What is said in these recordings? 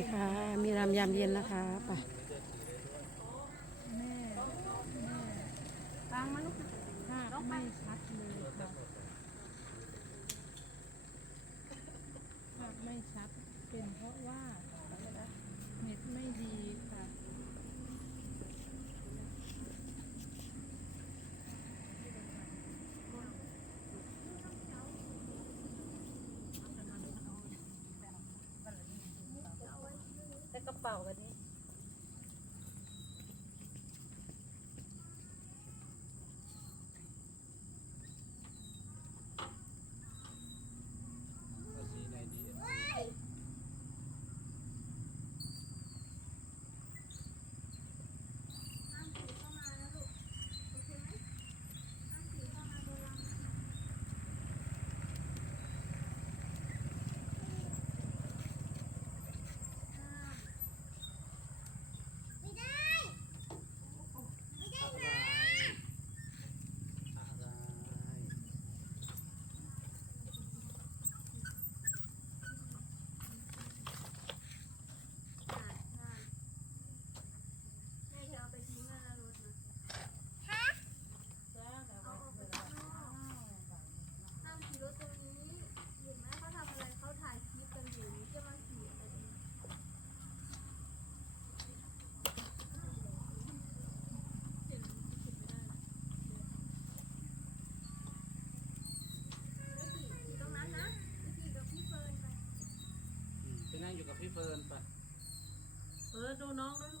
ดีค่ะ มีรำยำเย็นนะคะไปบางมันลูกหน้ไม่ชัดเลยค่ะไม่ชัด เป็นเพราะว่าเน็ตไม่ดี เป่ากันนี้ เฟิร์นไปเออดูน้องด้วยลู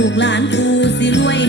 ลูกหลานกูสิรวย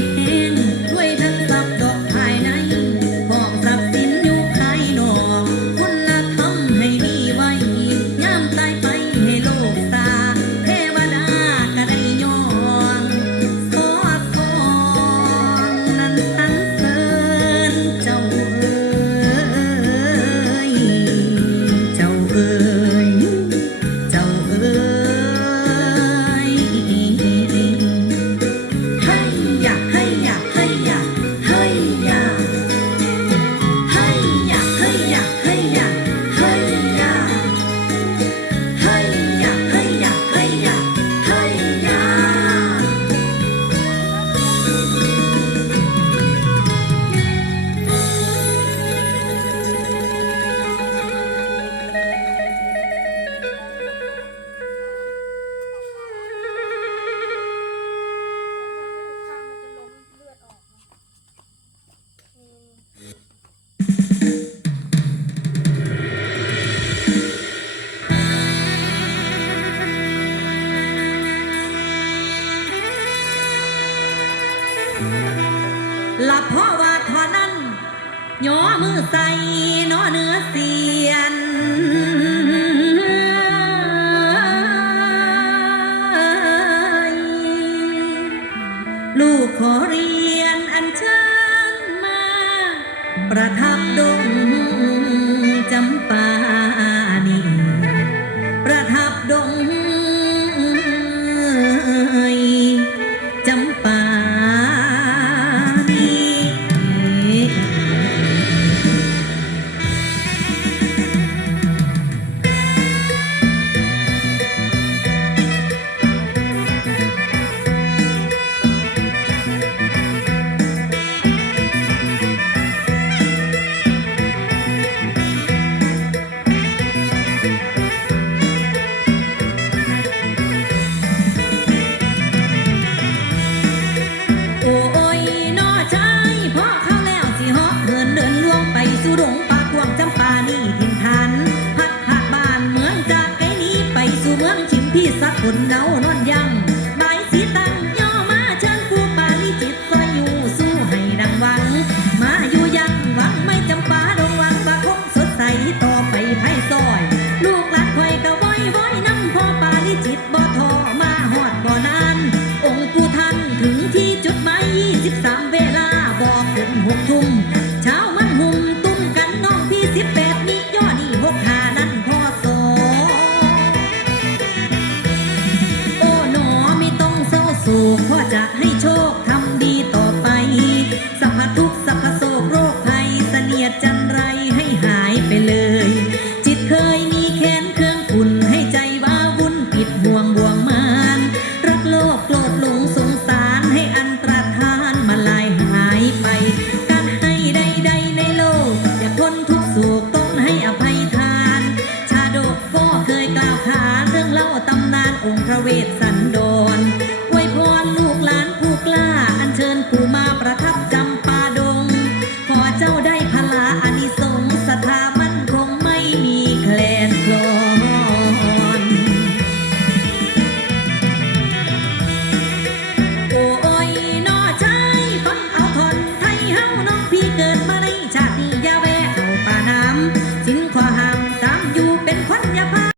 คนเน